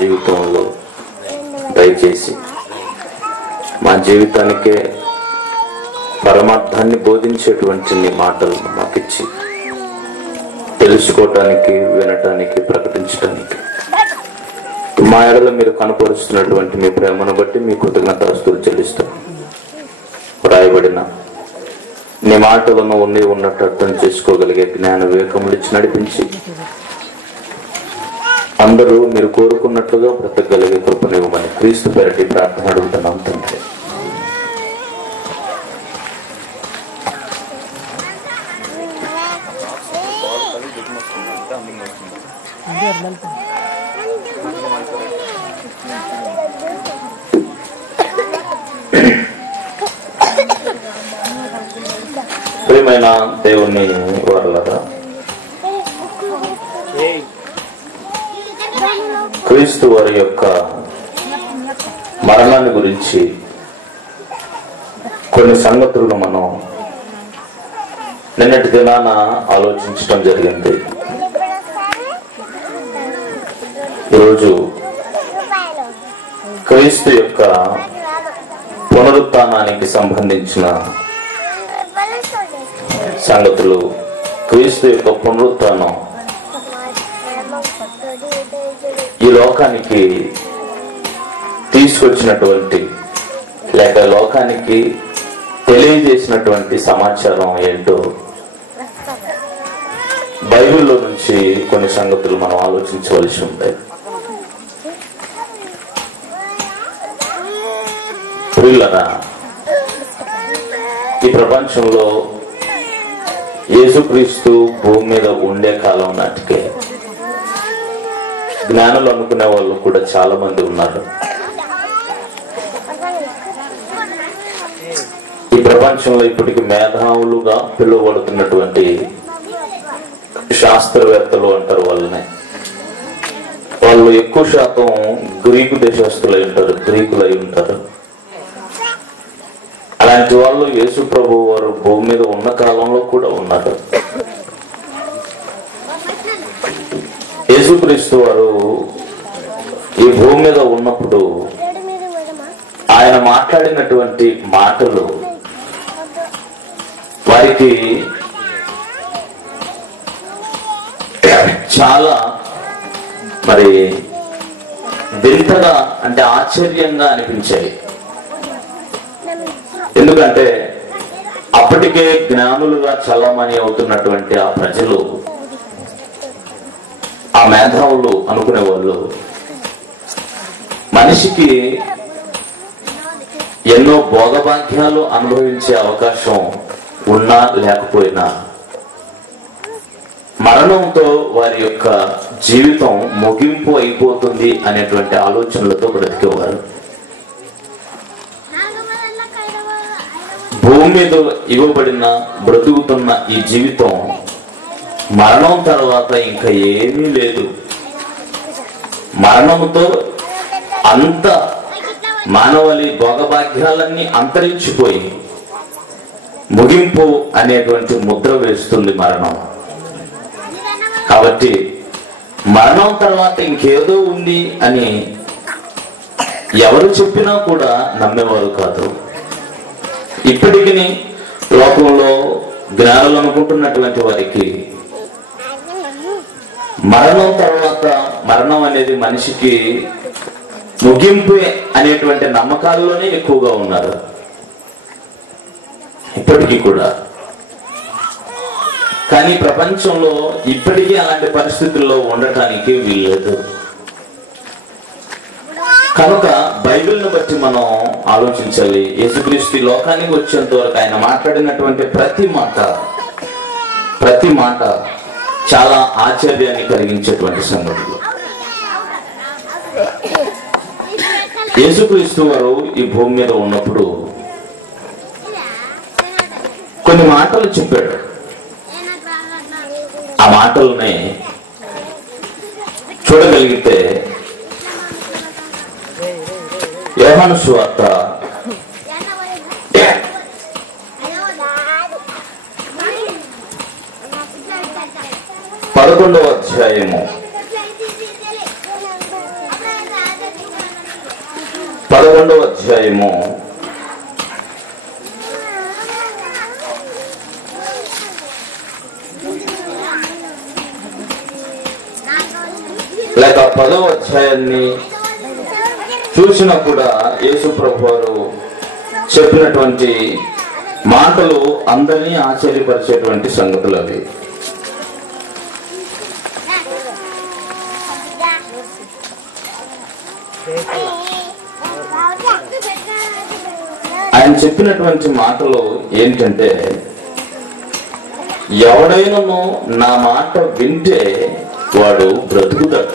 జీవితంలో దయచేసి మా జీవితానికే పరమార్థాన్ని బోధించేటువంటి నీ మాటలు మాకిచ్చి తెలుసుకోవటానికి, వినటానికి, ప్రకటించడానికి మా ఎడల మీరు కనపరుస్తున్నటువంటి మీ ప్రేమను బట్టి మీ కృతజ్ఞతాస్తుతులు చెల్లిస్తాం. రాయబడిన నీ మాటలను ఉన్నట్టు అర్థం చేసుకోగలిగే జ్ఞాన వివేకములు ఇచ్చి నడిపించి అందరూ మీరు కోరుకున్నట్లుగా బ్రతకగలిగే కృపనివ్వమని క్రీస్తు పేరటి ప్రార్థన అడుగుతున్నాం తండ్రి. ప్రియమైన దేవుని వారలారా, క్రీస్తు వారి యొక్క మరణాన్ని గురించి కొన్ని సంగతులను మనం నిన్నటి దినాన ఆలోచించడం జరిగింది. ఈరోజు క్రీస్తు యొక్క పునరుత్థానానికి సంబంధించిన సంగతులు, క్రీస్తు యొక్క పునరుత్థానం ఈ లోకానికి తీసుకొచ్చినటువంటి లేక లోకానికి తెలియజేసినటువంటి సమాచారం ఏంటో బైబిల్లో నుంచి కొన్ని సంగతులు మనం ఆలోచించవలసి ఉంది. ప్రియులారా, ఈ ప్రపంచంలో యేసుక్రీస్తు భూమి మీద ఉండే కాలం నాటికే జ్ఞానులు అనుకునే వాళ్ళు కూడా చాలా మంది ఉన్నారు. ఈ ప్రపంచంలో ఇప్పటికి మేధావులుగా పిలువబడుతున్నటువంటి శాస్త్రవేత్తలు అంటారు వాళ్ళని. వాళ్ళు ఎక్కువ శాతం గ్రీకు దేశస్తులై ఉంటారు, గ్రీకులై ఉంటారు. అలాంటి వాళ్ళు యేసు ప్రభు వారు భూమి మీద ఉన్న కాలంలో కూడా ఉన్నారు. యేసుక్రీస్తు వారు ఈ భూమి మీద ఉన్నప్పుడు ఆయన మాట్లాడినటువంటి మాటలు వారికి చాలా మరి వింతగా, అంటే ఆశ్చర్యంగా అనిపించాయి. ఎందుకంటే అప్పటికే జ్ఞానులుగా చలామణి అవుతున్నటువంటి ఆ ప్రజలు, ఆ మేధావులు అనుకునే వాళ్ళు మనిషికి ఎన్నో భోగభాగ్యాలు అనుభవించే అవకాశం ఉన్నా లేకపోయినా మరణంతో వారి యొక్క జీవితం ముగింపు అయిపోతుంది అనేటువంటి ఆలోచనలతో బ్రతికేవారు. భూమి మీద ఇవ్వబడిన బ్రతుకుతున్న ఈ జీవితం మరణం తర్వాత ఇంకా ఏమీ లేదు. మరణంతో అంత మానవాళి భోగభాగ్యాలన్నీ అంతరించిపోయి ముగింపు అనేటువంటి ముద్ర వేస్తుంది మరణం. కాబట్టి మరణం తర్వాత ఇంకేదో ఉంది అని ఎవరు చెప్పినా కూడా నమ్మేవారు కాదు. ఇప్పటికి లోకంలో జ్ఞానులు అనుకుంటున్నటువంటి వారికి మరణం తర్వాత, మరణం అనేది మనిషికి ముగింపు అనేటువంటి నమ్మకాల్లోనే ఎక్కువగా ఉన్నారు ఇప్పటికీ కూడా. కానీ ప్రపంచంలో ఇప్పటికీ అలాంటి పరిస్థితుల్లో ఉండటానికి వీల్లేదు. కనుక బైబిల్ను బట్టి మనం ఆలోచించాలి. యేసుక్రీస్తు లోకానికి వచ్చేంత వరకు ఆయన మాట్లాడినటువంటి ప్రతి మాట చాలా ఆశ్చర్యాన్ని కలిగించేటువంటి సంగతులు. యేసుక్రీస్తు వారు ఈ భూమి మీద ఉన్నప్పుడు కొన్ని మాటలు చెప్పాడు. ఆ మాటల్ని చూడగలిగితే యోహాను సువార్త 11వ అధ్యాయము 11వ అధ్యాయము లేక 10వ అధ్యాయాన్ని చూసినా కూడా యేసు ప్రభు వారు చెప్పినటువంటి మాటలు అందరినీ ఆశ్చర్యపరిచేటువంటి సంగతులు అవి. ఆయన చెప్పినటువంటి మాటలు ఏంటంటే, ఎవడైనను నా మాట వింటే వాడు బ్రతుకుతాడు.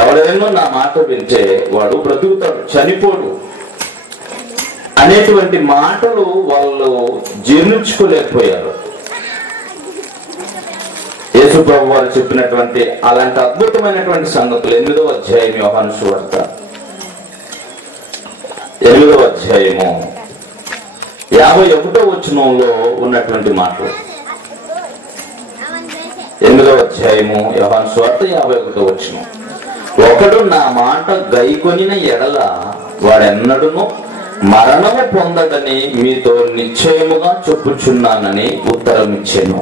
ఎవడైనా నా మాట వింటే వాడు బ్రతుకుతాడు, చనిపోడు అనేటువంటి మాటలు వాళ్ళు జీర్ణించుకోలేకపోయారు. యేసు ప్రభు వారు చెప్పినటువంటి అలాంటి అద్భుతమైనటువంటి సంగతులు 8వ అధ్యాయం యోహాను సువార్త 8వ అధ్యాయము 51వ వచనంలో ఉన్నటువంటి మాటలు. 8వ అధ్యాయము యోహాను సువార్త 51వ వచనం. ఒకడు నా మాట గైకొనిన ఎడల వాడెన్నడును మరణము పొందడని మీతో నిశ్చయముగా చెప్పుచున్నానని ఉత్తరం ఇచ్చాను.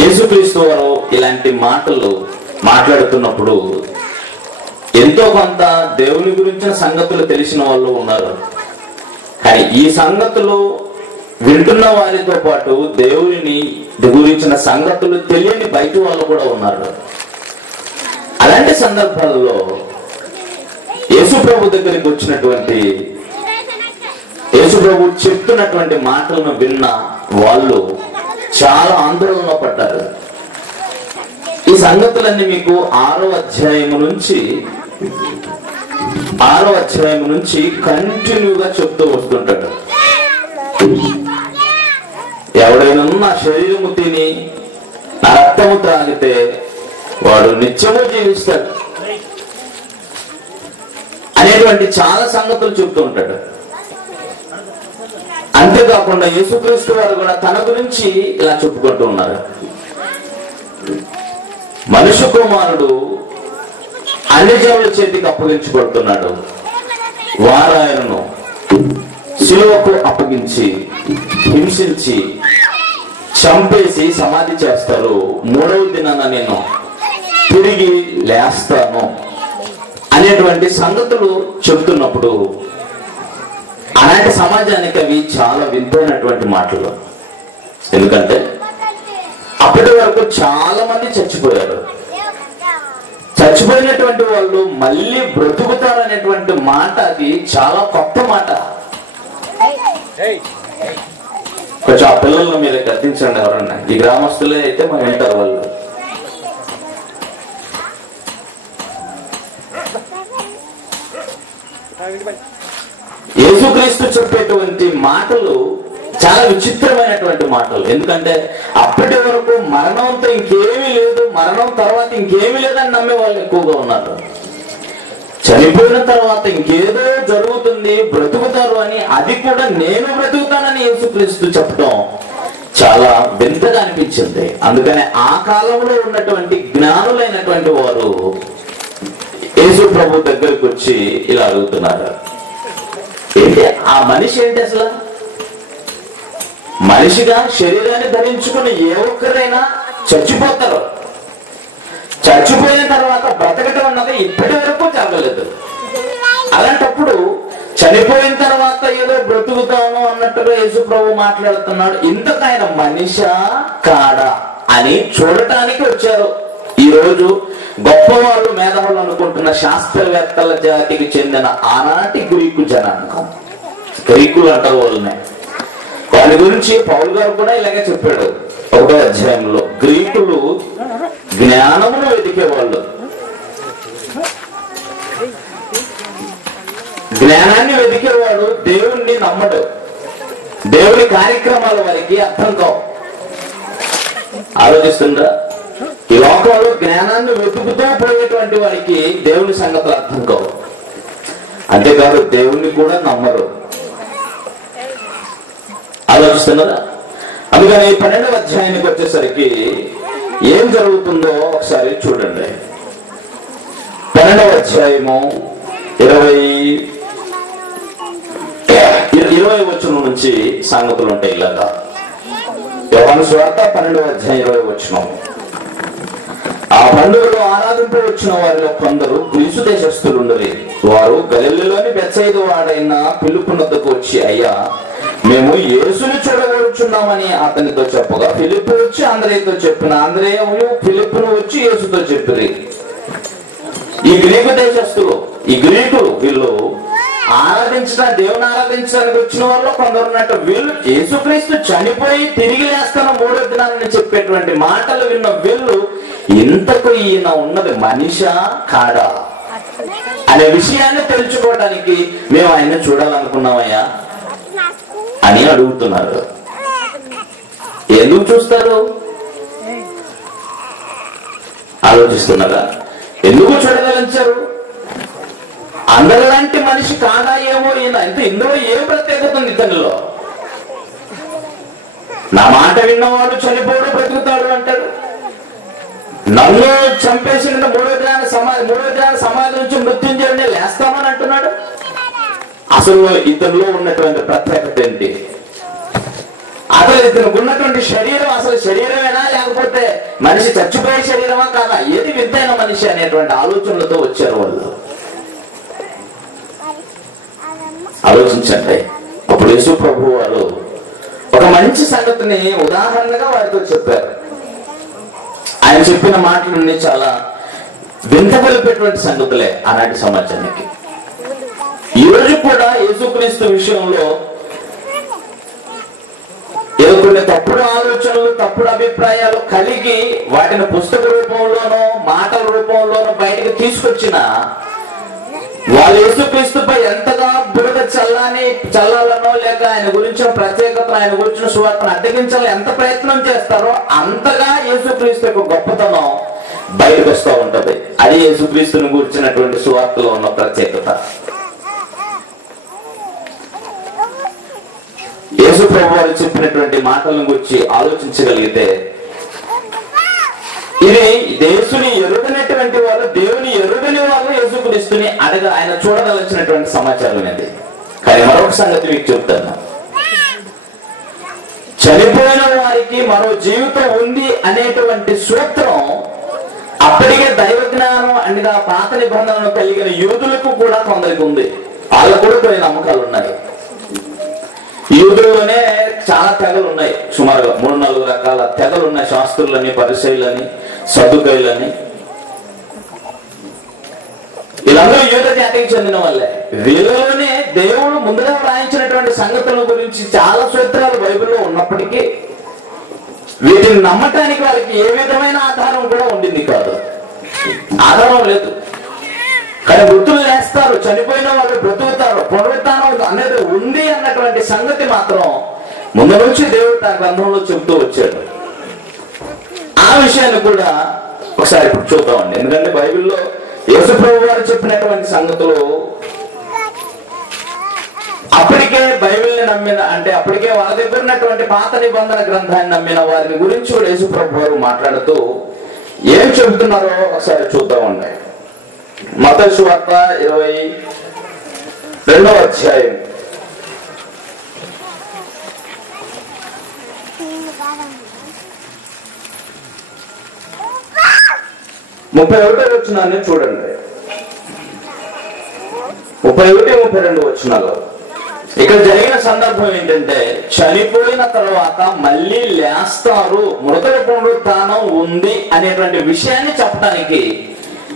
యేసుక్రీస్తు వారు ఇలాంటి మాటలు మాట్లాడుతున్నప్పుడు ఎంతో కొంత దేవుని గురించిన సంగతులు తెలిసిన వాళ్ళు ఉన్నారు. కానీ ఈ సంగతులు వింటున్న వారితో పాటు దేవుని గురించిన సంగతులు తెలియని బయట వాళ్ళు కూడా ఉన్నారు. అలాంటి సందర్భాల్లో యేసు ప్రభు దగ్గరికి వచ్చినటువంటి యేసు ప్రభు చెప్తున్నటువంటి మాటలను విన్న వాళ్ళు చాలా ఆందోళన పడ్డారు. ఈ సంగతులన్నీ మీకు 6వ అధ్యాయం నుంచి కంటిన్యూగా చెప్తూ వస్తుంటాడు. ఎవడైనా నా శరీరము తిని నా రక్తము త్రాగితే వాడు నిత్యము జీవిస్తాడు అనేటువంటి చాలా సంగతులు చెప్తూ ఉంటాడు. అంతేకాకుండా యేసుక్రీస్తు వారు కూడా తన గురించి ఇలా చెప్పుకుంటూ ఉన్నారు. మనుష్య కుమారుడు అన్ని జనుల చేతికి అప్పగించబడుతున్నాడు, వారు ఆయనను శిలువకు అప్పగించి హింసించి చంపేసి సమాధి చేస్తారు, 3వ దినాన నేను తిరిగి లేస్తాను అనేటువంటి సంగతులు చెబుతున్నప్పుడు అలాంటి సమాజానికి అవి చాలా వింతైనటువంటి మాటలు. ఎందుకంటే అప్పటి వరకు చాలా మంది చచ్చిపోయారు. చచ్చిపోయినటువంటి వాళ్ళు మళ్ళీ బ్రతుకుతారనేటువంటి మాట అది చాలా కొత్త మాట. కొంచెం ఆ పిల్లలను మీరు గర్తించండి. ఎవరన్నా ఈ గ్రామస్తులే అయితే మనం వింటారు. వాళ్ళు యేసుక్రీస్తు చెప్పేటువంటి మాటలు చాలా విచిత్రమైనటువంటి మాటలు. ఎందుకంటే అప్పటి వరకు మరణంతో ఇంకేమీ లేదు, మరణం తర్వాత ఇంకేమీ లేదని నమ్మే వాళ్ళు ఎక్కువగా ఉన్నారు. చనిపోయిన తర్వాత ఇంకేదో జరుగుతుంది, బ్రతుకుతారు అని, అది కూడా నేను బ్రతుకుతానని యేసుక్రీస్తు చెప్పడం చాలా వింతగా అనిపించింది. అందుకనే ఆ కాలంలో ఉన్నటువంటి జ్ఞానులైనటువంటి వారు యేసు ప్రభు దగ్గరికి వచ్చి ఇలా అడుగుతున్నారు, ఏంటి ఆ మనిషి ఏంటి అసలు? మనిషిగా శరీరాన్ని ధరించుకుని ఏ ఒక్కరైనా చచ్చిపోతారు. చచ్చిపోయిన తర్వాత బ్రతకటం అన్నది ఇప్పటి వరకు జరగలేదు. అలాంటప్పుడు చనిపోయిన తర్వాత ఏదో బ్రతుకుతాను అన్నట్టుగా యేసు ప్రభు మాట్లాడుతున్నాడు. ఇంతకు ఆయన మనిషా కాడా అని చూడటానికి వచ్చారు. ఈ రోజు గొప్పవాళ్ళు మేధావులు అనుకుంటున్న శాస్త్రవేత్తల జాతికి చెందిన ఆనాటి గ్రీకు జనాంగం, గ్రీకులు అంటారు వాళ్ళనే. వాళ్ళ గురించి పౌలు గారు కూడా ఇలాగే చెప్పాడు 1వ అధ్యాయంలో. గ్రీకులు జ్ఞానమును వెతికేవాళ్ళు, జ్ఞానాన్ని వెతికేవాడు దేవుణ్ణి నమ్మడు. దేవుని కార్యక్రమాల వారికి అర్థం కావు. ఆలోచిస్తుందా? ఈ లోకంలో జ్ఞానాన్ని వెతుకుతూ పోయేటువంటి వారికి దేవుని సంగతులు అర్థం కావు. అంతేకాదు దేవుణ్ణి కూడా నమ్మరు. ఆలోచిస్తున్నారా? అందుకని 12వ అధ్యాయానికి వచ్చేసరికి ఏం జరుగుతుందో ఒకసారి చూడండి. 12వ అధ్యాయము 20 వచనం నుంచి సంగతులు ఉంటాయి. ఇలాగా యోహాను సువార్త 12వ అధ్యాయం 20 వచనం. ఆ పండుగలో ఆరాధింప వచ్చిన వారిలో కొందరు గ్రీసు దేశస్థులుండరి. వారు గలిలయలోని బెత్సయిదా వాడైన ఫిలిప్పునొద్దకు వచ్చి, అయ్యా, మేము యేసుని చూడగలుగుచున్నామని అతనితో చెప్పగా, ఫిలిప్పు వచ్చి అంద్రేయతో చెప్పిన. అంద్రేయు ఫిలిప్పును వచ్చి యేసుతో చెప్పిరి. ఈ గ్రీకు దేశస్థులు, ఈ గ్రీకులు, వీళ్ళు దేవుని ఆరాధించడానికి వచ్చిన వాళ్ళు కొందరు ఉన్నట్టు. వీళ్ళు యేసుక్రీస్తు చనిపోయి తిరిగి లేస్తాను 3వ దినాలని చెప్పేటువంటి మాటలు విన్న వీళ్ళు, ఇంతకు ఈయన ఉన్నది మనిషా కాడా అనే విషయాన్ని తెలుసుకోవడానికి మేము ఆయన చూడాలనుకున్నామయ్యా అని అడుగుతున్నారు. ఎందుకు చూస్తారు? ఆలోచిస్తున్నారా? ఎందుకు చూడగలించారు? అందరిలాంటి మనిషి కాదా ఏమో ఈయన. ఇందులో ఏం ప్రత్యేకత ఉంది ఇతనిలో? నా మాట విన్నవాడు చనిపోడు బ్రతుకుతాడు అంటాడు. నన్ను చంపేసిన 3వ దినాన సమాధి నుంచి మృత్యుంజయుడిని లేస్తామని అంటున్నాడు. అసలు ఇతనిలో ఉన్నటువంటి ప్రత్యేకత ఏంటి? అసలు ఇతనికి ఉన్నటువంటి శరీరం అసలు శరీరమేనా, లేకపోతే మనిషి చచ్చిపోయే శరీరమా కాదా? ఏది వింతైన మనిషి అనేటువంటి ఆలోచనలతో వచ్చారు వాళ్ళు. ఆలోచించండి. అప్పుడు యేసు ప్రభు వారు ఒక మంచి సంగతిని ఉదాహరణగా వారితో చెప్పారు. ఆయన చెప్పిన మాటలన్నీ చాలా వింతగలిపేటువంటి సంగతులే ఆనాటి సమాజానికి. ఈ రోజు కూడా యేసుక్రీస్తు విషయంలో ఏదో కొన్ని తప్పుడు ఆలోచనలు, తప్పుడు అభిప్రాయాలు కలిగి వాటిని పుస్తక రూపంలోనో మాటల రూపంలోనో బయటకు తీసుకొచ్చిన వాళ్ళు యేసుక్రీస్తుపై ఎంతగా బురద చల్లాలనో, లేక ఆయన గురించిన ప్రత్యేకత, ఆయన గురించిన సువార్తను అడ్డగించాలని ఎంత ప్రయత్నం చేస్తారో అంతగా యేసుక్రీస్తు యొక్క గొప్పతనం బయటకు వస్తూ ఉంటది. అది యేసుక్రీస్తుని గురించినటువంటి సువార్తలో ఉన్న ప్రత్యేకత. యేసు ప్రభు వారు చెప్పినటువంటి మాటలను గురించి ఆలోచించగలిగితే, ఇది దేవుని ఎరుగనటువంటి వాళ్ళు, దేవుని ఎరుగని వాళ్ళు యేసుక్రీస్తుని ఆయన చూడదలచినటువంటి సమాచారం ఇది. కానీ మరొక సంగతి మీకు చెప్తాను. చనిపోయిన వారికి మరో జీవితం ఉంది అనేటువంటి సూత్రం అప్పటికే దైవ జ్ఞానం అనగా పాత నిబంధనలు కలిగిన యూదులకు కూడా కొందరికి ఉంది. వాళ్ళకు కూడా కొన్ని నమ్మకాలు ఉన్నాయి. యూదుల్లోనే చాలా తెగలు ఉన్నాయి. సుమారుగా 3-4 రకాల తెగలు ఉన్నాయి. శాస్త్రులని, పరిసయ్యులని, సదుకాయులని. వీళ్ళందరూ యూద జాతికి చెందిన వాళ్ళే. వీళ్ళలోనే దేవుడు ముందుగా వ్రాయించినటువంటి సంగతుల గురించి చాలా సూత్రాలు బైబిల్లో ఉన్నప్పటికీ వీటిని నమ్మటానికి వాళ్ళకి ఏ విధమైన ఆధారం కూడా ఉండింది కాదు. ఆధారం లేదు. కానీ మృతులు లేస్తారు, చనిపోయిన వాళ్ళు బ్రతుకుతారు, పునరుత్థానం అనేది ఉంది అన్నటువంటి సంగతి మాత్రం ముందు నుంచి దేవుడు తన గ్రంథంలో చెబుతూ వచ్చాడు. ఆ విషయాన్ని కూడా ఒకసారి ఇప్పుడు చూద్దామండి. ఎందుకంటే బైబిల్లో యేసు ప్రభు వారు చెప్పినటువంటి సంగతులు అప్పటికే బైబిల్ని నమ్మిన, అంటే అప్పటికే వాళ్ళ దగ్గర ఉన్నటువంటి పాత నిబంధన గ్రంథాన్ని నమ్మిన వారిని గురించి కూడా యేసు ప్రభు వారు మాట్లాడుతూ ఏం చెబుతున్నారో ఒకసారి చూద్దామండి. మత్తయి సువార్త 22వ అధ్యాయం 31వ వచనాన్ని చూడండి. 31-32 వచనాలు. ఇక్కడ జరిగిన సందర్భం ఏంటంటే, చనిపోయిన తర్వాత మళ్ళీ లేస్తారు, మృతుల పునరుత్థానం ఉంది అనేటువంటి విషయాన్ని చెప్పడానికి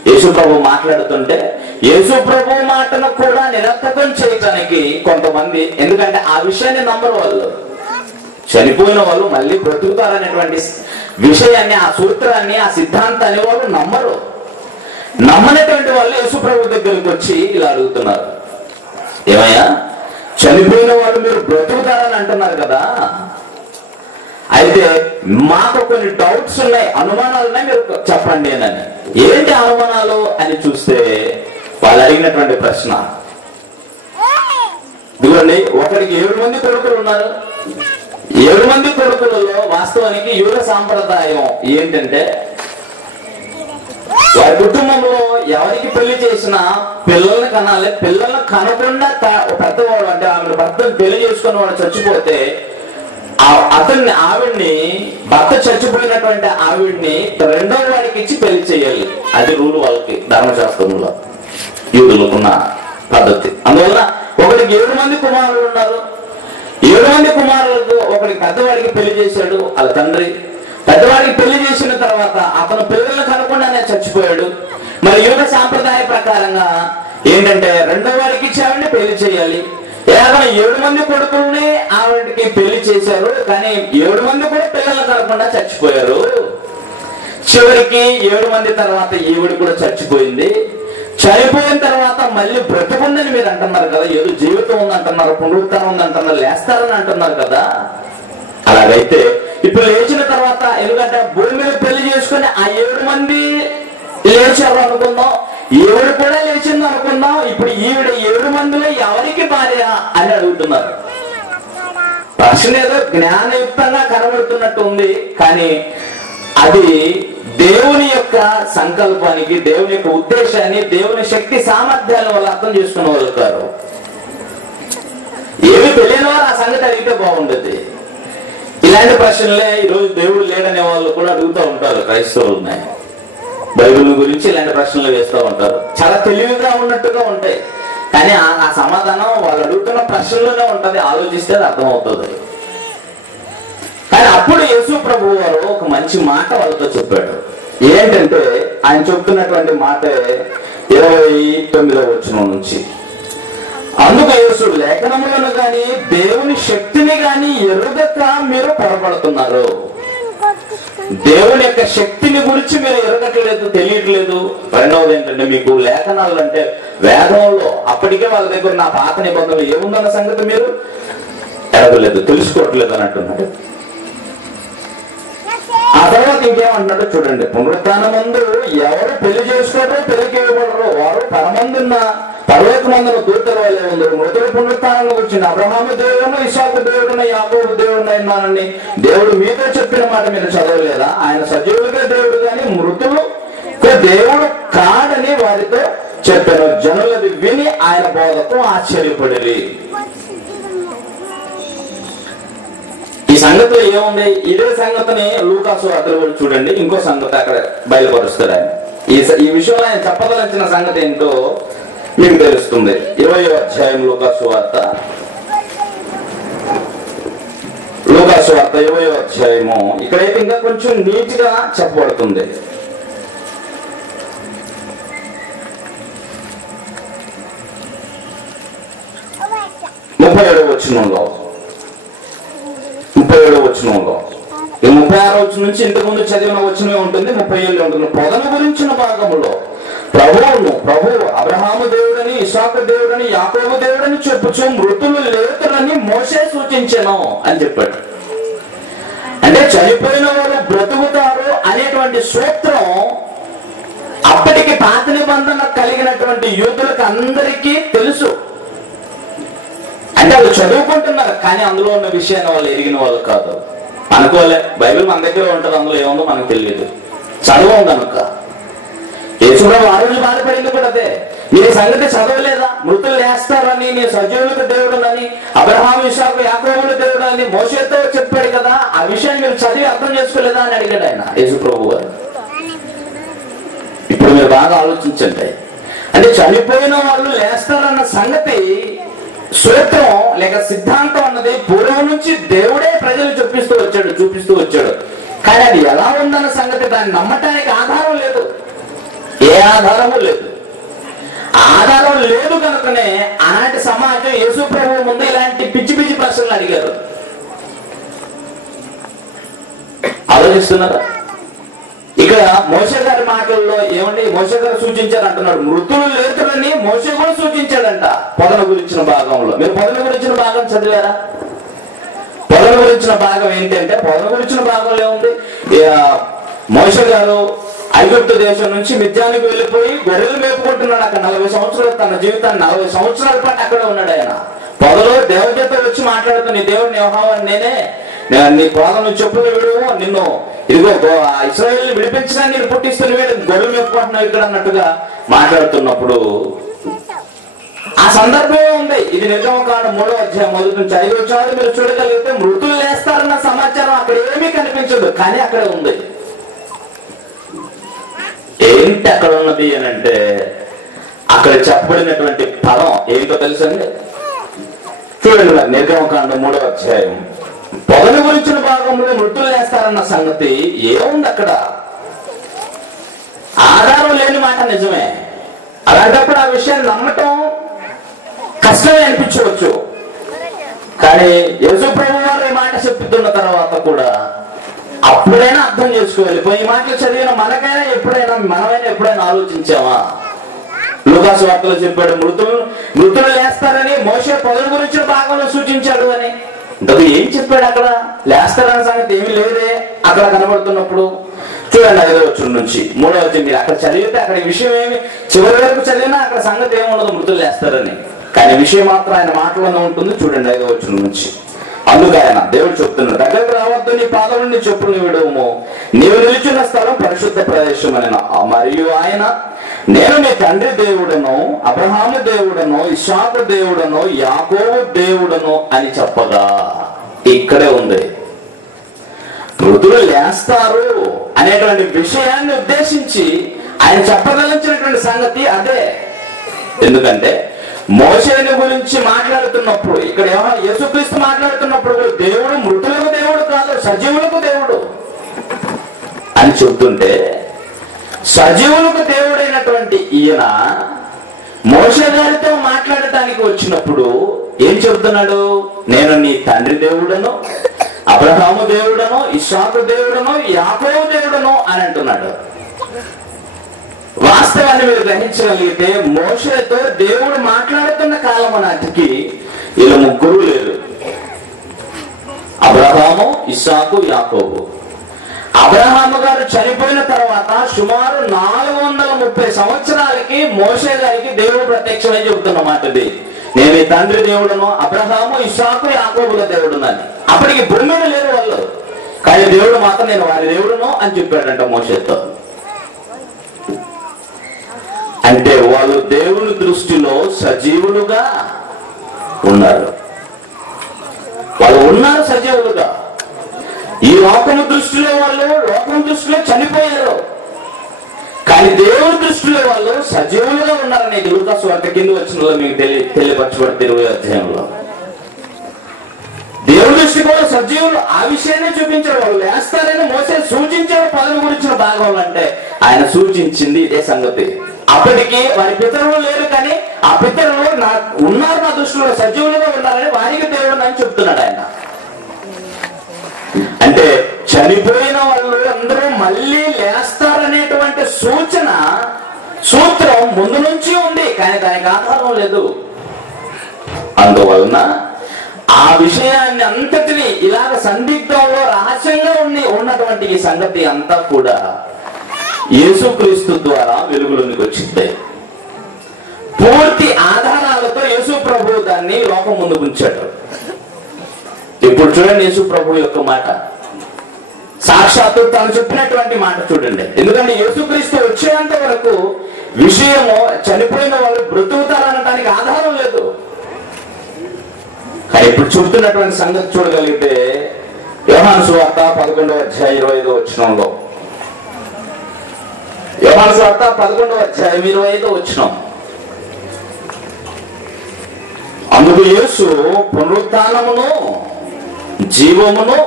యేసు ప్రభు మాట్లాడుతుంటే, యేసు ప్రభు మాటను కూడా నిరర్థకం చేయడానికి కొంతమంది, ఎందుకంటే ఆ విషయాన్ని నమ్మరు వాళ్ళు. చనిపోయిన వాళ్ళు మళ్ళీ బ్రతుకుతారనేటువంటి విషయాన్ని, ఆ సూత్రాన్ని, ఆ సిద్ధాంతాన్ని వాళ్ళు నమ్మరు. నమ్మనటువంటి వాళ్ళు యేసు ప్రభు దగ్గరికి వచ్చి ఇలా అడుగుతున్నారు, ఏమయ్యా, చనిపోయిన వాళ్ళు మీరు బ్రతుకుతారని అంటున్నారు కదా, అయితే మాకు కొన్ని డౌట్స్ ఉన్నాయి, అనుమానాలు ఉన్నాయి, మీరు చెప్పండి అని. ఏంటి అనుమానాలు అని చూస్తే వాళ్ళు అడిగినటువంటి ప్రశ్న, ఇదిగోండి, ఒకరికి 7 మంది కొడుకులు ఉన్నారు. 7 మంది కొడుకులలో వాస్తవానికి యూద సాంప్రదాయం ఏంటంటే, వారి కుటుంబంలో ఎవరికి పెళ్లి చేసినా పిల్లల్ని కనాలి. పిల్లల్ని కనకుండా పెద్దవాడు అంటే ఆవిడ భర్తను పెళ్లి చేసుకుని వాడు చచ్చిపోతే ఆవిడ్ని భర్త చచ్చిపోయినటువంటి ఆవిడ్ని రెండో వాడికి ఇచ్చి పెళ్లి చేయాలి. అది రూల్ వాళ్ళకి ధర్మశాస్త్రంలో యూదులకున్న పద్ధతి. అందువల్ల ఒకరికి 7 మంది కుమారులు ఉన్నారు. 7 మంది కుమారులకు ఒకరికి పెద్దవాడికి పెళ్లి చేశాడు వాళ్ళ తండ్రి. పెద్దవాడికి పెళ్లి చేసిన తర్వాత అతను పిల్లలను కనకుండానే చచ్చిపోయాడు. మరి యూద సాంప్రదాయ ప్రకారంగా ఏంటంటే రెండో వాడికి ఇచ్చి ఆవిడని పెళ్లి చేయాలి. 7 మంది కొడుకుల్ని ఆవిడకి పెళ్లి చేశారు, కానీ 7 మంది కూడా పిల్లలు కనకుండా చచ్చిపోయారు. చివరికి 7 మంది తర్వాత ఈవిడ కూడా చచ్చిపోయింది. చనిపోయిన తర్వాత మళ్ళీ బ్రతుకుందని మీరు అంటున్నారు కదా, ఏదో జీవితం ఉందంటున్నారు, పునరుత్థానం ఉందంటున్నారు, లేస్తారని అంటున్నారు కదా. అలాగైతే ఇప్పుడు లేచిన తర్వాత ఎందుకంటే భూమి మీద పెళ్లి చేసుకుని ఆ 7 మంది లేచారు అనుకుందాం, ఈవిడ కూడా లేచింది అనుకుందాం. ఇప్పుడు ఈవిడ 7 మందిలో ఎవరికి భార్య అని అడుగుతున్నారు. ప్రశ్న ఏదో జ్ఞానయుక్తంగా కనబడుతున్నట్టు ఉంది, కానీ అది దేవుని యొక్క సంకల్పానికి, దేవుని యొక్క ఉద్దేశాన్ని, దేవుని శక్తి సామర్థ్యాల వల్ల అర్థం చేసుకునే వాళ్ళుతారు. ఏమి తెలియని వారు ఆ సంగతి అడిగితే బాగుండేది. ఇలాంటి ప్రశ్నలే ఈరోజు దేవుడు లేడనే వాళ్ళు కూడా అడుగుతూ ఉంటారు క్రైస్తవులున్నాయి. బైబిల్ గురించి ఇలాంటి ప్రశ్నలు వేస్తూ ఉంటారు. చాలా తెలివిగా ఉన్నట్టుగా ఉంటాయి, కానీ ఆ సమాధానం వాళ్ళు అడుగుతున్న ప్రశ్నలోనే ఉంటది. ఆలోచిస్తే అది అర్థమవుతుంది. కానీ అప్పుడు యేసు ప్రభు వారు ఒక మంచి మాట వాళ్ళతో చెప్పాడు. ఏంటంటే ఆయన చెప్తున్నటువంటి మాట 29వ వచనం నుంచి, అందుకు యేసు లేఖనములను గాని దేవుని శక్తిని గాని ఎరుగక మీరు పొరపడుతున్నారు. దేవుని యొక్క శక్తిని గురించి మీరు ఎరగట్లేదు, తెలియట్లేదు. రెండవది ఏంటంటే మీకు లేఖనాలు అంటే వేదంలో అప్పటికే వాళ్ళ దగ్గర నా పాత నిబంధనలు ఏముందన్న సంగతి మీరు ఎరగలేదు, తెలుసుకోవట్లేదు అని అంటున్నాడు. ఆ తర్వాత ఇంకేమంటున్నాడో చూడండి. పునరుత్థానమందు ఎవరు పెళ్లి చేసుకోవడో పెళ్లికి ఇవ్వబడరు, వారు పరలోకమందున దూతల వలె ఉందరు. మృతుల పునరుత్థానం గురించి అబ్రహాము దేవుడును, ఇస్సాకు దేవుడును, యాకోబు దేవుడును అన్నానని దేవుడు మీతో చెప్పిన మాట మీరు చదవలేదా? ఆయన సజీవులుగా దేవుడు కానీ మృతులు దేవుడు కాడని వారితో చెప్పాను. జనులది విని ఆయన బోధకు ఆశ్చర్యపడి. ఈ సంగతిలో ఏముంది? ఇదే సంగతిని లూకాసు అతను కూడా చూడండి, ఇంకో సంగతి అక్కడ బయలుపరుస్తాడు ఆయన. ఈ విషయంలో ఆయన చెప్పదలిచిన సంగతి ఏంటో మీకు తెలుస్తుంది. 20వ అధ్యాయం లూకాసు వార్త 20వ అధ్యాయము. ఇక్కడైతే ఇంకా కొంచెం నీట్ గా చెప్పబడుతుంది. 37వ వచనంలో 36వ వచనం నుంచి ఇంతకు ముందు చదివిన వచనమే ఉంటుంది, 37 ఉంటుంది. పొదను గురించిన భాగంలో ప్రభువు అబ్రహాము దేవుడని, ఇస్సాకు దేవుడని, యాకోబు దేవుడని చెప్పుచు మృతులు లేతులని మోషే సూచించెను అని చెప్పాడు. అంటే చనిపోయిన వారు బ్రతుకుతారు అనేటువంటి సూత్రం అప్పటికి పాత నిబంధన కలిగినటువంటి యూదులకు అందరికీ తెలుసు. అంటే వాళ్ళు చదువుకుంటున్నారు, కానీ అందులో ఉన్న విషయాన్ని వాళ్ళు ఎరిగిన వాళ్ళు కాదు. అనుకోలే బైబిల్ మన దగ్గర ఉంటుంది, అందులో ఏముందో మనకు తెలియదు, చదవం కనుక. యేసుప్రభు ఆ రోజు బాధపడింది కూడా అదే. మీరు సంగతి చదవలేదా? మృతులు లేస్తారని, నీ సజీవులకు దేవుడునని, అబ్రహాము, ఇస్సాకు, యాకోబుల దేవుడని మోషేతో చెప్పాడు కదా, ఆ విషయాన్ని మీరు చదివి అర్థం చేసుకోలేదా అని అడిగాడు ఆయన యేసుప్రభు గారు. ఇప్పుడు మీరు బాగా ఆలోచించండి. అంటే చనిపోయిన వాళ్ళు లేస్తారన్న సంగతి సూత్రం లేక సిద్ధాంతం అన్నది పూర్వం నుంచి దేవుడే ప్రజలు చూపిస్తూ వచ్చాడు. కానీ అది ఎలా ఉందన్న సంగతి దాన్ని నమ్మటానికి ఆధారం లేదు, ఏ ఆధారము లేదు. ఆధారం లేదు కనుకనే ఆనాటి సమాజం యేసు ప్రభువు ముందు ఇలాంటి పిచ్చి పిచ్చి ప్రశ్నలు అడిగారు. ఆలోచిస్తున్నారా? ఇక్కడ మోషే గారి మాటల్లో ఏమండి, మోషే గారు సూచించారు అంటున్నాడు. మృతులు లేతులని మోషే కూడా సూచించాడంట పొదల గురించిన భాగంలో. మీరు పొదల గురించిన భాగం చదివారా? పొదల గురించిన భాగం ఏంటంటే, పొదల గురించిన భాగంలో ఏముంది? మోషే గారు ఐగుప్తు దేశం నుంచి మిద్యానికి వెళ్ళిపోయి గొర్రెలు మేపుకుంటున్నాడు. అక్కడ 40 సంవత్సరాలు, తన జీవితాన్ని 40 సంవత్సరాల పాటు అక్కడ ఉన్నాడు. ఆయన పొదలో దేవతతో వచ్చి మాట్లాడుతూ, నీ దేవుడిని యెహోవా నేనే, నేను నీ పాదం చెప్పులు విడువు, నిన్ను ఇదిగో ఇశ్రాయేలుని విడిపించడానికి నేను పుట్టిస్తున్న గొడవ చెప్పుకుంటున్నావు ఇక్కడ అన్నట్టుగా మాట్లాడుతున్నప్పుడు ఆ సందర్భమే ఉంది. ఇది నిర్గమకాండం 3వ అధ్యాయం 1 నుంచి 5 వచనాలు మీరు చూడగలిగితే మృతులు లేస్తారన్న సమాచారం అక్కడ ఏమీ కనిపించదు, కానీ అక్కడే ఉంది. ఏంటి అక్కడ ఉన్నది అని అంటే అక్కడ చెప్పబడినటువంటి పదం ఏంటో తెలుసండి. చూడండి, నిర్గమకాండం 3వ అధ్యాయం పొగను గురించిన భాగంలో మృతులు లేస్తారన్న సంగతి ఏముంది అక్కడ? ఆధారం లేని మాట నిజమే. అలాంటప్పుడు ఆ విషయాన్ని నమ్మటం కష్టమే అనిపించవచ్చు. కానీ యేసు ప్రభువు వారు ఈ మాట చెప్తున్న తర్వాత కూడా అప్పుడైనా అర్థం చేసుకోవాలి. ఈ మాటలు చదివిన మనమైనా ఎప్పుడైనా ఆలోచించామా? లూకాసు వార్తలో చెప్పాడు మృతులు లేస్తారని, మోషే పొగను గురించిన భాగంలో సూచించాడు అని. ఏం చెప్పాడు అక్కడ? లేస్తారన్న సంగతి ఏమీ లేదే అక్కడ కనబడుతున్నప్పుడు. చూడండి 5వ వచనం నుంచి 3వ వచనం మీరు అక్కడ చదివితే అక్కడ విషయం ఏమి చివరి వరకు చదివినా అక్కడ సంగతి ఏముండదు, మృతులు లేస్తారని. కానీ విషయం మాత్రం ఆయన మాటలోనే ఉంటుంది. చూడండి 5వ వచనం నుంచి. అందుకు ఆయన దేవుడు చెప్తున్నాడు, దగ్గరకు రావద్దు, నీ పాదం నుండి చెప్పులు విడువుము, నీవు నిలుచున్న స్థలం పరిశుద్ధ ప్రదేశం అని. మరియు ఆయన, నేను మీ తండ్రి దేవుడను, అబ్రహాము దేవుడను, ఇస్సాకు దేవుడను, యాకోబు దేవుడను అని చెప్పగా ఇక్కడే ఉంది. మృతులు లేస్తారు అనేటువంటి విషయాన్ని ఉద్దేశించి ఆయన చెప్పదలించినటువంటి సంగతి అదే. ఎందుకంటే మోషేని గురించి మాట్లాడుతున్నప్పుడు, ఇక్కడ యేసుక్రీస్తు మాట్లాడుతున్నప్పుడు దేవుడు మృతులకు దేవుడు కాదు, సజీవులకు దేవుడు అని చెప్తుంటే, సజీవులకు దేవుడైనటువంటి ఈయన మోషే గారితో మాట్లాడటానికి వచ్చినప్పుడు ఏం చెబుతున్నాడు? నేను నీ తండ్రి దేవుడను, అబ్రహాము దేవుడను, ఇస్సాకు దేవుడను, యాకోబు దేవుడను అని అంటున్నాడు. వాస్తవాన్ని మీరు గ్రహించగలిగితే మోషేతో దేవుడు మాట్లాడుతున్న కాలం నాటికి వీళ్ళు ముగ్గురు లేరు, అబ్రహాము, ఇస్సాకు, యాకోబు. అబ్రహాము గారు చనిపోయిన తర్వాత సుమారు 430 సంవత్సరాలకి మోషే గారికి దేవుడు ప్రత్యక్షమై చెబుతున్న మాట ఇది. నేను ఈ తండ్రి దేవుడును, అబ్రహాము, ఇస్సాకు, యాకోబుల దేవుడునని. అప్పటికి భూమి మీద లేరు వాళ్ళు, కానీ దేవుడు మాత్రం నేను వారి దేవుడును అని చెప్పాడంట మోషేతో. అంటే వాళ్ళు దేవుని దృష్టిలో సజీవులుగా ఉన్నారు. వాళ్ళు ఉన్నారు సజీవులుగా. ఈ లోకము దృష్టిలో వాళ్ళు లోకం దృష్టిలో చనిపోయారు, కానీ దేవుని దృష్టిలో వాళ్ళు సజీవులుగా ఉన్నారని లూకాసు వార్త కింద వచ్చిన మీకు తెలియపరచబడితే 20వ అధ్యాయంలో దేవుని దృష్టి కూడా సజీవులు. ఆ విషయాన్ని చూపించారు. వాళ్ళు లేస్తారని మోసే సూచించారు పదవి గురించిన భాగంలో. అంటే ఆయన సూచించింది ఇదే సంగతి. అప్పటికి వారి పితరులు లేరు, కానీ ఆ పితరులు ఉన్నారు, నా దృష్టిలో సజీవులుగా ఉన్నారని వారికి దేవుడు అని చెప్తున్నాడు ఆయన. అంటే చనిపోయిన వాళ్ళు అందరూ మళ్ళీ లేస్తారనేటువంటి సూత్రం ముందు నుంచి ఉంది, కానీ దానికి ఆధారం లేదు. అందువలన ఆ విషయాన్ని అంతటిని ఇలాగ సందిగ్ధంలో రహస్యంగా ఉన్నటువంటి ఈ సంగతి అంతా కూడా యేసుక్రీస్తు ద్వారా వెలుగులోనికి వచ్చింది. పూర్తి ఆధారాలతో యేసు ప్రభు దాన్ని లోకం ముందుకు ఉంచాడు. ఇప్పుడు చూడండి యేసు ప్రభు యొక్క మాట, సాక్షాత్తు తాను చెప్పినటువంటి మాట చూడండి. ఎందుకంటే యేసుక్రీస్తు వచ్చేంత వరకు విషయము చనిపోయిన వాళ్ళు బ్రతుకుతారనడానికి ఆధారం లేదు. కానీ ఇప్పుడు చెబుతున్నటువంటి సంగతి చూడగలిగితే యోహాను సువార్త 11వ అధ్యాయం 25వ వచనంలో, యోహాను సువార్త 11వ అధ్యాయం 25వ వచనం, అందుకు యేసు పునరుత్థానమును జీవమును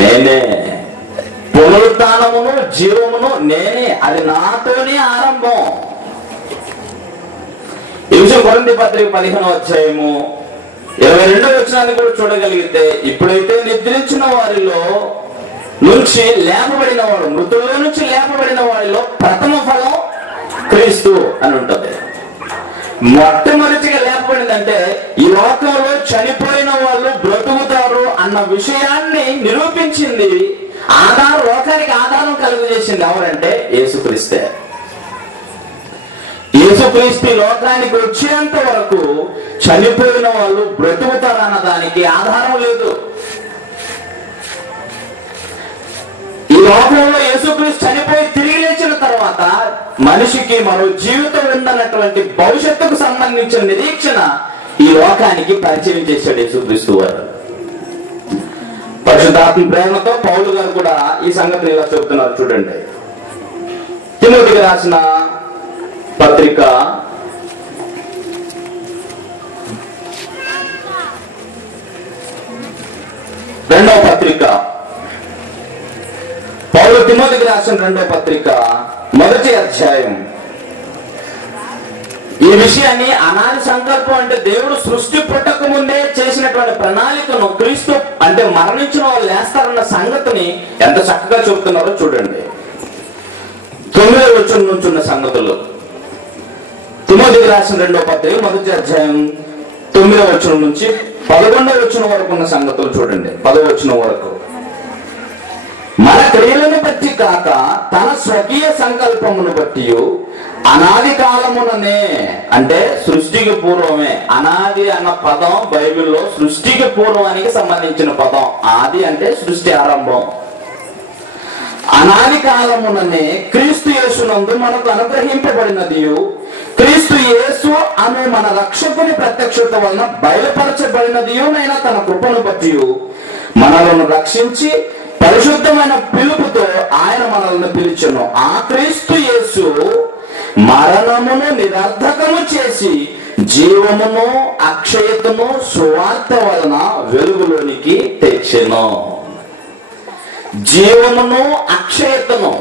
నేనే, పునరుత్థానమును జీవమును నేనే, అది నాతోనే ఆరంభం. ఈ విషయం కొరింథీ పత్రిక 15వ అధ్యాయము 22వ వచనాన్ని కూడా చూడగలిగితే, ఇప్పుడైతే నిద్రించిన వారిలో నుంచి లేపబడిన వాడు, మృతుల్లో నుంచి లేపబడిన వారిలో ప్రథమ ఫలం క్రీస్తు అని ఉంటుంది. మొట్టమొదటిగా లేపబడిందంటే ఈ లోకంలో చనిపోయిన వాళ్ళు బ్రతుకుతారు అన్న విషయాన్ని నిరూపించింది, లోకానికి ఆధారం కలుగజేసింది ఎవరంటే యేసుక్రీస్తే. యేసుక్రీస్తు లోకానికి వచ్చేంత వరకు చనిపోయిన వాళ్ళు బ్రతుకుతారన్న దానికి ఆధారం లేదు. లోకంలో యేసుక్రీస్తు చనిపోయి తిరిగి లేచిన తర్వాత మనిషికి మరో జీవితం ఉందన్నటువంటి భవిష్యత్తుకు సంబంధించిన నిరీక్షణ ఈ లోకానికి పరిచయం చేశాడు యేసుక్రీస్తు వారు. పరిశుద్ధాత్మ ప్రేరణతో పౌలు గారు కూడా ఈ సంగతిని ఇలా చెబుతున్నారు. చూడండి, తిమోతికి రాసిన పత్రిక 2వ పత్రిక, పౌలు తిమోతికి రాసిన 2వ పత్రిక 1వ అధ్యాయం. ఈ విషయాన్ని అనాది సంకల్పం అంటే దేవుడు సృష్టి పుట్టక ముందే చేసినటువంటి ప్రణాళికను క్రీస్తు అంటే మరణించిన వాళ్ళు లేస్తారన్న సంగతిని ఎంత చక్కగా చెబుతున్నారో చూడండి. 9వ వచనం నుంచి ఉన్న సంగతులు, తిమోతికి రాసిన 2వ పత్రిక 1వ అధ్యాయం 9వ వచనం నుంచి 11వ వచనం వరకు ఉన్న సంగతులు చూడండి. 10వ వచనం వరకు, మన క్రియలను బట్టి కాక తన స్వకీయ సంకల్పమును బట్టి అనాది కాలముననే, అంటే సృష్టికి పూర్వమే. అనాది అన్న పదం బైబిల్లో సృష్టికి పూర్వానికి సంబంధించిన పదం. ఆది అంటే సృష్టి ఆరంభం. అనాది కాలముననే క్రీస్తు యేసునందు మనకు అనుగ్రహింపబడినది, క్రీస్తు యేసు అనే మన రక్షకుని ప్రత్యక్షత వలన బయలుపరచబడినది అయినా తన కృపను బట్టి మనలను రక్షించి పరిశుద్ధమైన పిలుపుతో ఆయన మనల్ని పిలిచెను. ఆ క్రీస్తు యేసు మరణమును నిరర్ధకము చేసి జీవమును అక్షయతను సువార్త వలన వెలుగులోనికి తెచ్చెను. జీవమును అక్షయతను.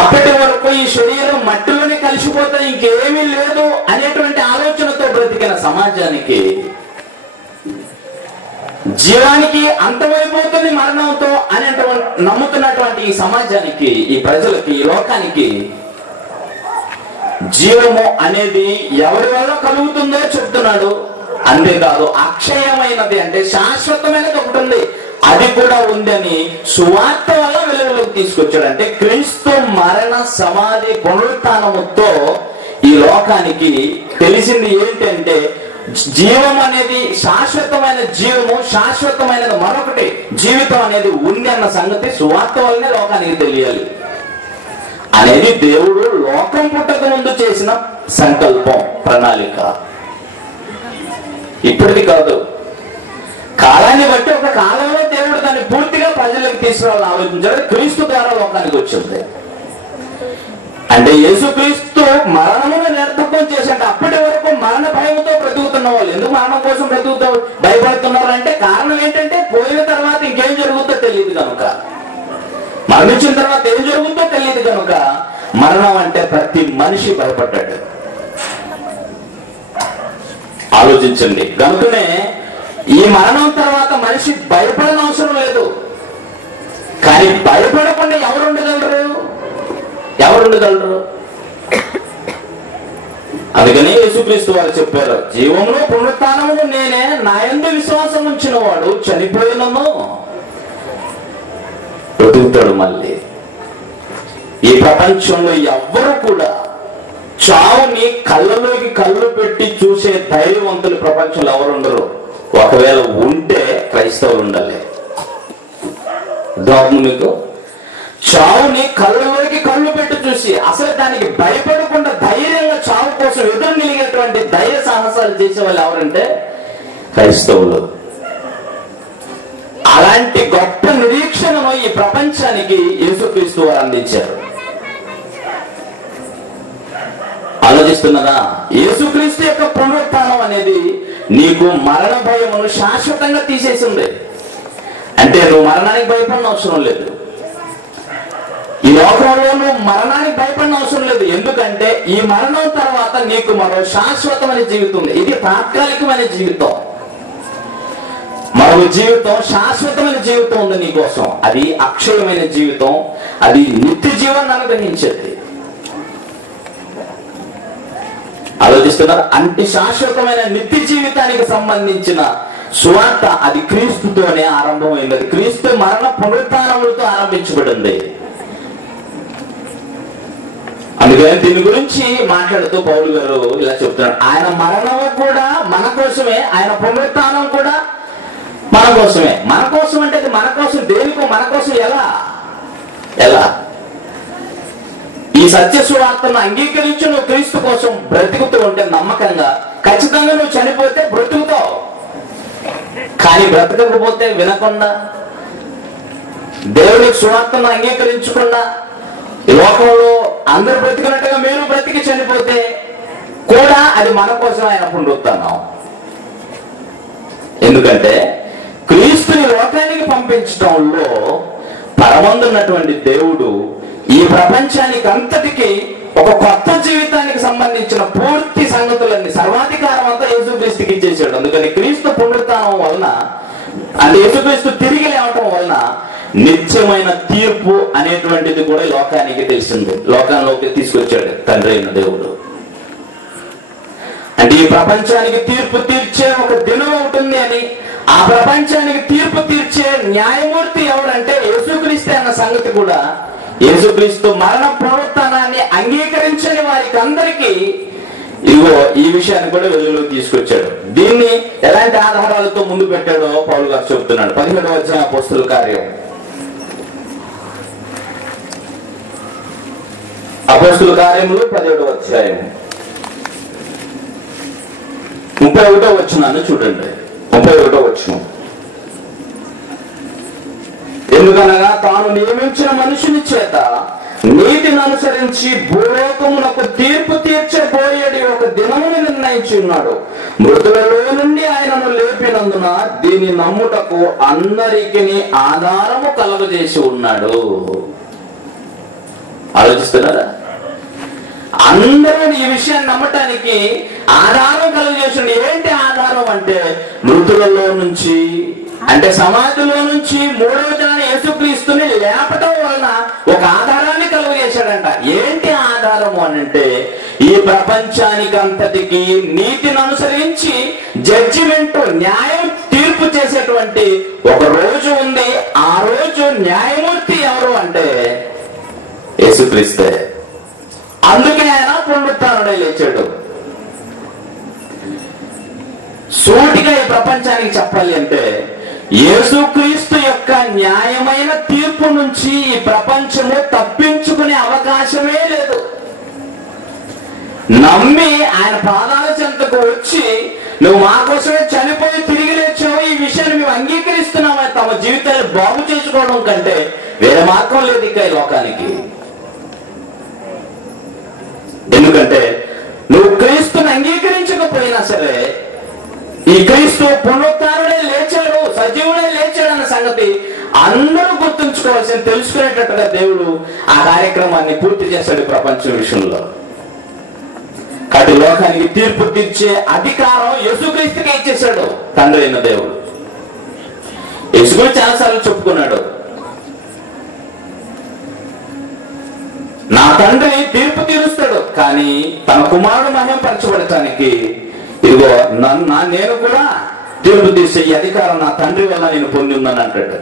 అప్పటి వరకు ఈ శరీరం మట్టిలోనే కలిసిపోతే ఇంకేమీ లేదు అనేటువంటి ఆలోచనతో బ్రతికిన సమాజానికి, జీవానికి అంతమైపోతుంది మరణంతో అనేటువంటి నమ్ముతున్నటువంటి ఈ సమాజానికి, ఈ ప్రజలకి, ఈ లోకానికి జీవము అనేది ఎవరి వల్ల కలుగుతుందో చెప్తున్నాడు. అంతేకాదు అక్షయమైనది అంటే శాశ్వతమైనది ఒకటి ఉంది, అది కూడా ఉందని సువార్త వల్ల వెలుగులోకి తీసుకొచ్చాడు. అంటే క్రీస్తు మరణ సమాధి పునరుత్థానముతో ఈ లోకానికి తెలిసింది ఏంటంటే జీవం అనేది శాశ్వతమైన జీవము, శాశ్వతమైనది మరొకటి జీవితం అనేది ఉంది అన్న సంగతి సువార్త వల్లనే లోకానికి తెలియాలి అనేది దేవుడు లోకం పుట్టక ముందు చేసిన సంకల్పం, ప్రణాళిక. ఇప్పటిది కాదు, కాలాన్ని బట్టి ఒక కాలంలో దేవుడు దాన్ని పూర్తిగా ప్రజలకు తీసుకురావాలని ఆలోచించాడు. క్రీస్తు ద్వారా లోకానికి వచ్చింది. అంటే యేసుక్రీస్తు మరణమును నిరర్థకం చేశాడు. అప్పటి వరకు మరణ భయంతో బ్రతుకుతున్న వాళ్ళు ఎందుకు మరణం కోసం భయపడుతున్నారు అంటే కారణం ఏంటంటే పోయిన తర్వాత ఇంకేం జరుగుతుందో తెలియదు కనుక, మరణించిన తర్వాత ఏం జరుగుతుందో తెలియదు కనుక మరణం అంటే ప్రతి మనిషి భయపడ్డాడు. ఆలోచించండి. కనుకనే ఈ మరణం తర్వాత మనిషి భయపడని అవసరం లేదు. కానీ భయపడకుండా ఎవరు ఉండగలరు? అందుకని యేసుక్రీస్తు వారు చెప్పారు, జీవమును పునరుత్థానమును నేనే, నా యందు విశ్వాసం ఉంచిన వాడు చనిపోయినను బ్రతుకుతాడు. మళ్ళీ ఈ ప్రపంచంలో ఎవ్వరు కూడా చావుని కళ్ళలోకి కళ్ళు పెట్టి చూసే ధైర్యవంతులు ప్రపంచంలో ఎవరు ఉండరు. ఒకవేళ ఉంటే క్రైస్తవులు ఉండాలి. మీకు చావుని కళ్ళలోకి కళ్ళు పెట్టి చూసి అసలు దానికి భయపడకుండా ధైర్యంగా చావు కోసం ఎదురు నిలిగేటువంటి ధైర్య సాహసాలు చేసే వాళ్ళు ఎవరంటే క్రైస్తవులు. అలాంటి గొప్ప నిరీక్షణను ఈ ప్రపంచానికి యేసుక్రీస్తు వారు అందించారు. ఆలోచిస్తున్నదా? యేసుక్రీస్తు యొక్క పునరుత్థానం అనేది నీకు మరణ భయమును శాశ్వతంగా తీసేసింది. అంటే నువ్వు మరణానికి భయపడిన అవసరం లేదు. ఈ లోకంలో నువ్వు మరణానికి భయపడిన అవసరం లేదు. ఎందుకంటే ఈ మరణం తర్వాత నీకు మరో శాశ్వతమైన జీవితం ఉంది. ఇది తాత్కాలికమైన జీవితం. మరో జీవితం, శాశ్వతమైన జీవితం ఉంది నీకోసం. అది అక్షయమైన జీవితం, అది నిత్య జీవాన్ని అనుగ్రహించేది. ఆలోచిస్తున్నారు? అంటే శాశ్వతమైన నిత్య జీవితానికి సంబంధించిన సువార్త అది క్రీస్తుతోనే ఆరంభమైంది. క్రీస్తు మరణ పునరుత్థానములతో ఆరంభించబడింది. అందుకని దీని గురించి మాట్లాడుతూ పౌలు గారు ఇలా చెప్తున్నాడు, ఆయన మరణము కూడా మన కోసమే, ఆయన పునరుత్థానం కూడా మన కోసమే. మన కోసం అంటే అది మన కోసం దేనికో, మన కోసం ఎలా ఎలా ఈ సత్య సువార్తను అంగీకరించి నువ్వు క్రీస్తు కోసం బ్రతుకుతూ ఉంటే నమ్మకంగా ఖచ్చితంగా నువ్వు చనిపోతే బ్రతుకుతావు. కానీ బ్రతకకపోతే, వినకుండా దేవుడికి సువార్తను అంగీకరించకుండా ఈ లోకంలో అందరూ బ్రతికినట్టుగా మేము బ్రతికి చనిపోతే కూడా అది మన కోసం ఆయన పునరుత్థానం. ఎందుకంటే క్రీస్తుని లోకానికి పంపించడంలో పరమందున్నటువంటి దేవుడు ఈ ప్రపంచానికి అంతటికి ఒక కొత్త జీవితానికి సంబంధించిన పూర్తి సంగతులన్నీ, సర్వాధికారం అంతా యేసుక్రీస్తుకి ఇచ్చేసాడు. అందుకని క్రీస్తు పునరుత్థానం వలన, అంటే యేసుక్రీస్తు తిరిగి లేవటం వలన నిత్యమైన తీర్పు అనేటువంటిది కూడా లోకానికి తెలిసింది. లోకంలోకి తీసుకొచ్చాడు తండ్రి అయిన దేవుడు. అంటే ఈ ప్రపంచానికి తీర్పు తీర్చే ఒక దినం ఉంటుంది అని, ఆ ప్రపంచానికి తీర్పు తీర్చే న్యాయమూర్తి ఎవరంటే యేసుక్రీస్తు అన్న సంగతి కూడా యేసుక్రీస్తు మరణ పునరుత్థానాన్ని అంగీకరించని వారికి అందరికీ ఇదిగో ఈ విషయాన్ని కూడా వెలుగులోకి తీసుకొచ్చాడు. దీన్ని ఎలాంటి ఆధారాలతో ముందు పెట్టాడో పౌలు గారు చెబుతున్నాడు. 17వ అధ్యాయం అపోస్తలుల కార్యం, అపోస్తలుల కార్యములు 17వ అధ్యాయం 31వ వచనాన్ని చూడండి. 31వ వచనం, ఎందుకనగా తాను నియమించిన మనుషుని చేత నీతిని అనుసరించి భూలోకమునకు తీర్పు తీర్చబోయేది ఒక దినమును నిర్ణయించి ఉన్నాడు. మృతులలో నుండి ఆయనను లేపినందున దీని నమ్ముటకు అందరికి ఆధారము కలుగజేసి ఉన్నాడు. ఆలోచిస్తున్నారా? అందరూ ఈ విషయాన్ని నమ్మటానికి ఆధారం కలుగజేసింది. ఏంటి ఆధారం అంటే మృతులలో నుంచి, అంటే సమాధిలో నుంచి మూడవ దినాన్ని యేసుక్రీస్తుని లేపటం వలన ఒక ఆధారాన్ని కలుగజేశాడంట. ఏంటి ఆధారము అని అంటే ఈ ప్రపంచానికి అంతటికి నీతిని అనుసరించి జడ్జిమెంట్, న్యాయం, తీర్పు చేసేటువంటి ఒక రోజు ఉంది. ఆ రోజు న్యాయమూర్తి ఎవరు అంటే యేసుక్రీస్తే. అందుకే ఆయన పునరుత్థానుడై లేచాడు. సూటిగా ఈ ప్రపంచానికి చెప్పాలి అంటే యేసుక్రీస్తు యొక్క న్యాయమైన తీర్పు నుంచి ఈ ప్రపంచము తప్పించుకునే అవకాశమే లేదు. నమ్మి ఆయన పాదాల చెంతకు వచ్చి నువ్వు మా కోసమే చనిపోయి తిరిగి లేచావు, ఈ విషయాన్ని మేము అంగీకరిస్తున్నామని తమ జీవితాన్ని బాగు చేసుకోవడం కంటే వేరే మార్గం లేదు ఇక ఈ లోకానికి. ఎందుకంటే నువ్వు క్రీస్తుని అంగీకరించకపోయినా సరే ఈ క్రీస్తు పునరుత్థానుడే లేచాడు, సజీవుడే లేచాడు అన్న సంగతి అందరూ గుర్తుంచుకోవాల్సిన, తెలుసుకునేటట్టుగా దేవుడు ఆ కార్యక్రమాన్ని పూర్తి చేశాడు ప్రపంచం విషయంలో. కాబట్టి లోకానికి తీర్పు తీర్చే అధికారం యేసుక్రీస్తుకే ఇచ్చేశాడు తండ్రి అయిన దేవుడు. యేసుక్రీస్తు చాలాసార్లు చెప్పుకున్నాడు, నా తండ్రి తీర్పు తీరుస్తాడు కానీ తన కుమారుడు మహిమపరచబడటానికి ఇదిగో నేను కూడా తీర్పు తీసే ఈ అధికారం నా తండ్రి వల్ల నేను పొంది ఉందని అంటాడు.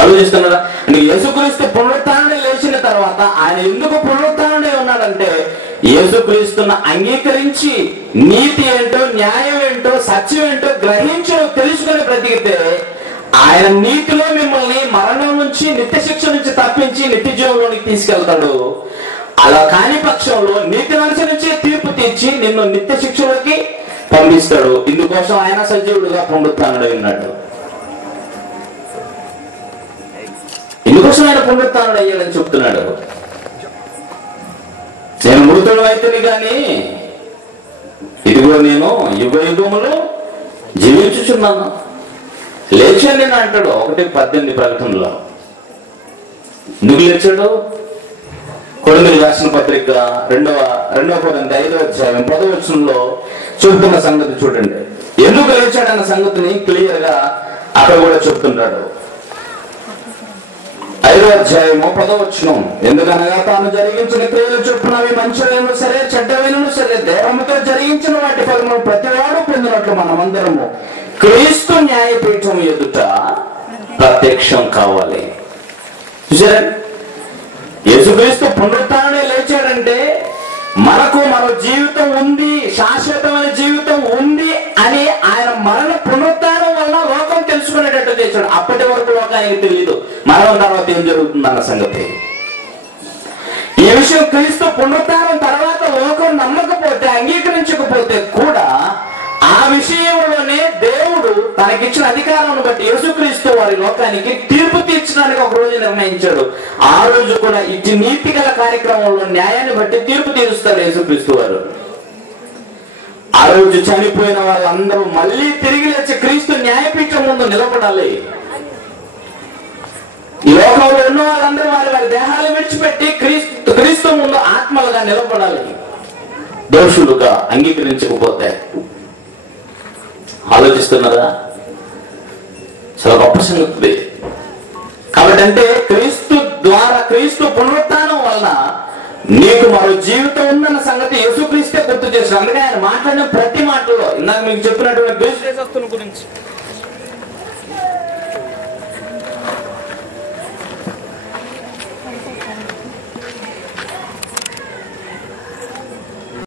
ఆలోచిస్తున్నారా? అంటే యేసుక్రీస్తు పునరుత్థానుడే లేచిన తర్వాత ఆయన ఎందుకు పునరుత్థానుడే ఉన్నాడంటే యేసుక్రీస్తును అంగీకరించి నీతి ఏంటో, న్యాయం ఏంటో, సత్యం ఏంటో గ్రహించో తెలుసుకొని బ్రతికితే ఆయన నీతిలో మిమ్మల్ని మరణం నుంచి, నిత్య శిక్ష నుంచి తప్పించి నిత్య జీవంలోనికి తీసుకెళ్తాడు. అలా కాని పక్షంలో నీతిని అనుసరించి తీర్పు తీర్చి నిన్ను నిత్య శిక్షలోకి పంపిస్తాడు. ఇందుకోసం ఆయన సజీవుడుగా పునరుత్థానుడై ఉన్నాడు. ఇందుకోసం ఆయన పునరుత్థానుడు అయ్యాడని చెప్తున్నాడు. నేను మృతుడు అయితేనే గాని ఇదిగో నేను యుగ యుగములు జీవించుచున్నాను, లేచాను నేను అంటాడు. 1:18 ప్రకటనలో. ఎందుకు లేచాడు? కొరింథీయులకు రాసిన పత్రిక 2వ కొరింథీ 5వ అధ్యాయం 10వ వచనంలో చెబుతున్న సంగతి చూడండి. ఎందుకు లేచాడన్న సంగతిని క్లియర్ గా అక్కడ కూడా చెప్తుంటాడు. 5వ అధ్యాయము 10వ వచనం, ఎందుకనగా తాను జరిగించిన క్రియలు చొప్పున అవి మంచివైనను సరే చెడ్డవైనను సరే దేహముతో జరిగించిన వాటి ఫలము ప్రతివాడు పొందినట్లు మనమందరము క్రీస్తు న్యాయపీఠం ఎదుట ప్రత్యక్షం కావాలి. చూసారా? యేసుక్రీస్తు పునరుత్థానుడే లేచాడంటే మరో జీవితం ఉంది, శాశ్వతమైన జీవితం ఉంది అని ఆయన మరణ పునరుత్థానం లేచాడు. అప్పటి వరకు లోకానికి తెలియదు మరణం తర్వాత ఏం జరుగుతుందన్న సంగతి. ఈ విషయం క్రీస్తు పునరుత్థానం తర్వాత లోకం నమ్మకపోతే, అంగీకరించకపోతే కూడా ఆ విషయంలోనే దేవుడు తనకిచ్చిన అధికారాన్ని బట్టి యేసుక్రీస్తు వారి లోకానికి తీర్పు తీర్చడానికి ఒక రోజు నిర్ణయించాడు. ఆ రోజు కూడా ఇటు నీతి గల కార్యక్రమంలో న్యాయాన్ని బట్టి తీర్పు తీరుస్తాడు యేసుక్రీస్తు వారు. ఆ రోజు చనిపోయిన వాళ్ళందరూ మళ్ళీ తిరిగి లేచి క్రీస్తు న్యాయపీఠం ముందు నిలబడాలి. ఈ లోకంలో ఉన్న వాళ్ళందరూ వారి వారి దేహాలు విడిచిపెట్టి క్రీస్తు ముందు ఆత్మలుగా నిలబడాలి, దోషులుగా అంగీకరించకపోతే. ఆలోచిస్తున్నారా? చాలా గొప్ప సంగతి. కాబట్టి అంటే క్రీస్తు ద్వారా, క్రీస్తు పునరుత్థానం వలన నీకు మరో జీవితం ఉందన్న సంగతి యేసుక్రీస్తే గుర్తు చేశాడు. అందుకే ఆయన మాట్లాడిన ప్రతి మాటలో ఇందాక మీకు చెప్పినటువంటి దేశస్తుల గురించి